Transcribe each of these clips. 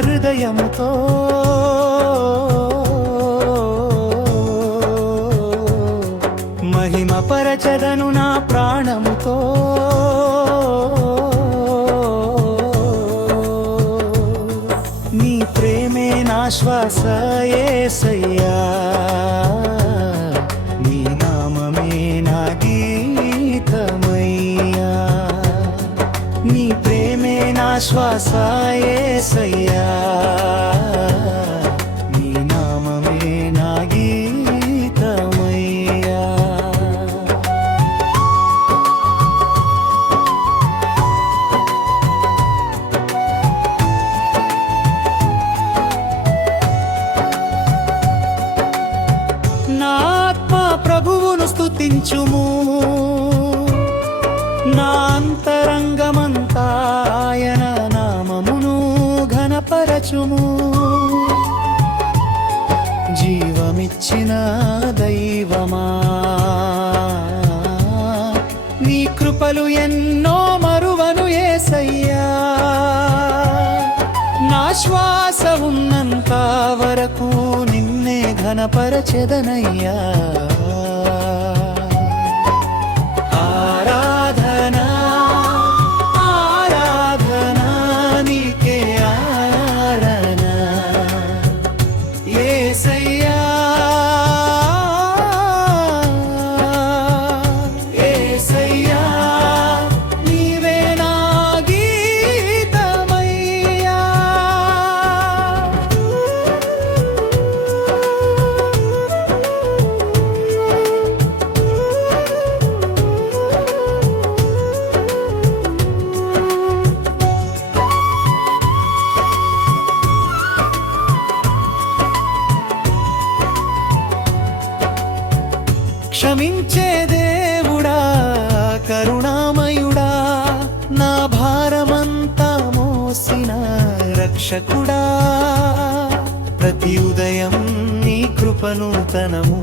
హృదయముతో మహిమపరచెదను నా ప్రాణముతో నీ ప్రేమే నా శ్వాస యేసయ్యా నీ నామమే నా గీతమయ్యా నీ ప్రేమే నా శ్వాస యేసయ్యా నీ నామమే నా గీతమయ్యా నా ఆత్మ ప్రభువును స్తుతించుము నా అంతరంగమంతా ఆయన నామమును ఘనపరచుము జీవమిచ్చిన దైవమా నీ కృపలు ఎన్నో మరువను యేసయ్యా నా శ్వాస ఉన్నంత వరకు నిన్నే ఘనపరచెదనయ్యా క్షమించే దేవుడా కరుణామయుడా నా భారమంతా మోసిన రక్షకుడా ప్రతి ఉదయం నీ కృపనూతనము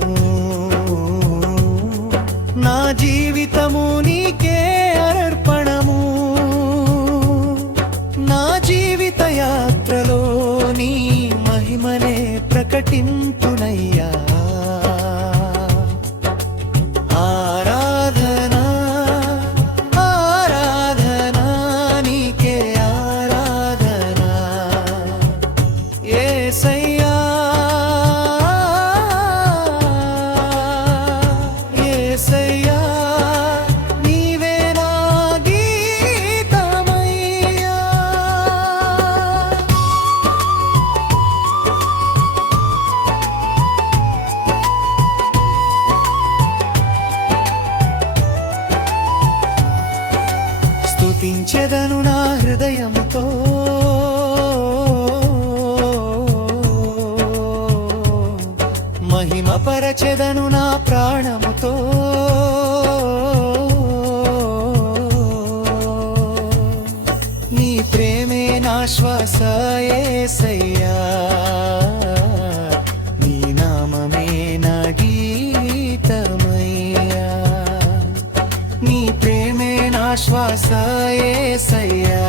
నా జీవితము నీకే అర్పణము నా జీవిత యాత్రలో నీ మహిమనే ప్రకటింతునయ్యా స్తుతించెదను నా హృదయముతో మహిమపరచెదను నా ప్రాణముతో నీ ప్రేమే నా శ్వాస యేసయ్యా నీ నామమే నా గీతమయ్యా నీ ప్రేమే నా శ్వాస యేసయ్యా